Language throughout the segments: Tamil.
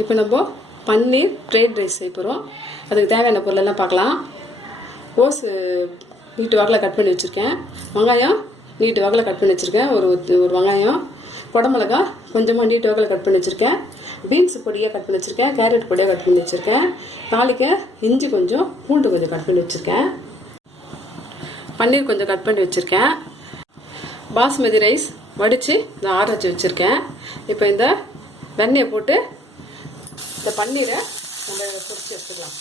இப்போ நம்ம பன்னீர் ஃப்ரைட் ரைஸ் செய்ய போகிறோம். அதுக்கு தேவையான பொருளெல்லாம் பார்க்கலாம். கோஸ் நீட்டு வாக்கில் கட் பண்ணி வச்சுருக்கேன். வெங்காயம் நீட்டு வாக்கில் கட் பண்ணி வச்சுருக்கேன். ஒரு வெங்காயம், குடமிளகா கொஞ்சமாக நீட்டு வாக்கில் கட் பண்ணி வச்சுருக்கேன். பீன்ஸ் பொடியாக கட் பண்ணி வச்சுருக்கேன். கேரட் பொடியாக கட் பண்ணி வச்சுருக்கேன். தாளிக்க இஞ்சி கொஞ்சம், பூண்டு கொஞ்சம் கட் பண்ணி வச்சுருக்கேன். பன்னீர் கொஞ்சம் கட் பண்ணி வச்சுருக்கேன். பாஸ்மதி ரைஸ் வடித்து இதை ஆற வச்சு வச்சுருக்கேன். இப்போ இந்த வெண்ணெயை போட்டு இந்த பன்னீரை நம்ம பொரிச்சு எடுத்துக்கலாம்.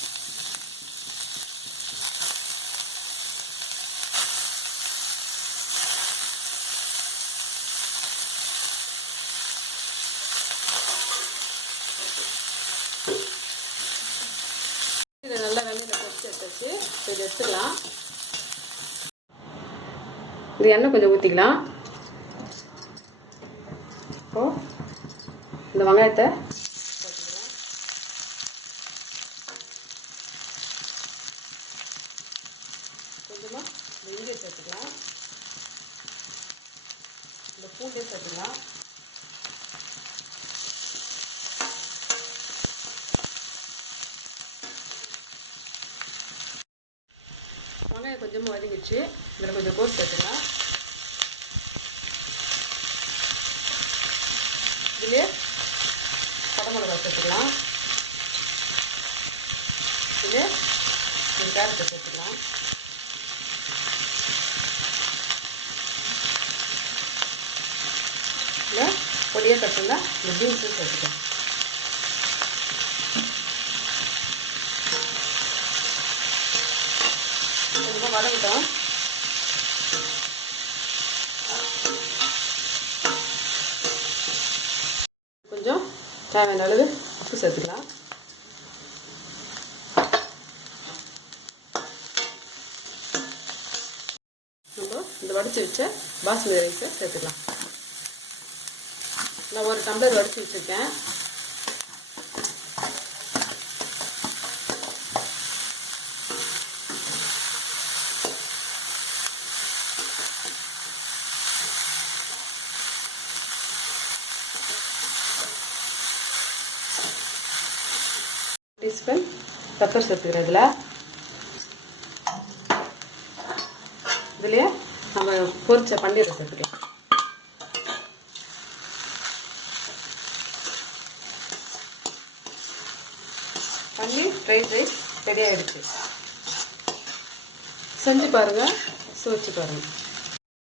இதை நல்லா வெண்ணெயில் பொரிச்சு எடுத்தாச்சு. இதை எடுத்துக்கலாம். இது எண்ணெய் கொஞ்சம் ஊற்றிக்கலாம். இப்போ இந்த வெங்காயத்தை போட்டுக்கலாம். கொஞ்சமாக இந்த இஞ்சியை சேர்த்துக்கலாம். இந்த பூண்டையும் சேர்த்துக்கலாம். வெங்காயம் கொஞ்சமாக வதங்கிடுச்சு. இதில் கொஞ்சம் கோஸ் சேர்த்துக்கலாம். இதுலேயே குடமிளகா சேர்த்துக்கலாம். இதுலேயே ஒரு கேரட்டை சேர்த்துக்கலாம். இல்லை பொடியாக கட்டுனா இந்த பீன்ஸும் சேர்த்துக்கலாம். கொஞ்சமாக வதங்கிட்டோம். கொஞ்சம் தேவையான அளவு உப்பு சேர்த்துக்கலாம். நம்ம இந்த வடித்து வச்ச பாஸ்மதி ரைஸை சேர்த்துக்கலாம். நான் ஒரு டம்ளர் வடித்து வச்சுருக்கேன். டீஸ்பூன் பெப்பர் சேர்த்துக்கிறேன். இதுலேயே நம்ம பொரிச்ச பன்னீரை சேர்த்துக்கலாம். பன்னீர் ஃப்ரைட் ரைஸ் ரெடி ஆகிடுச்சு. செஞ்சு பாருங்கள், சுவைச்சு பாருங்கள்.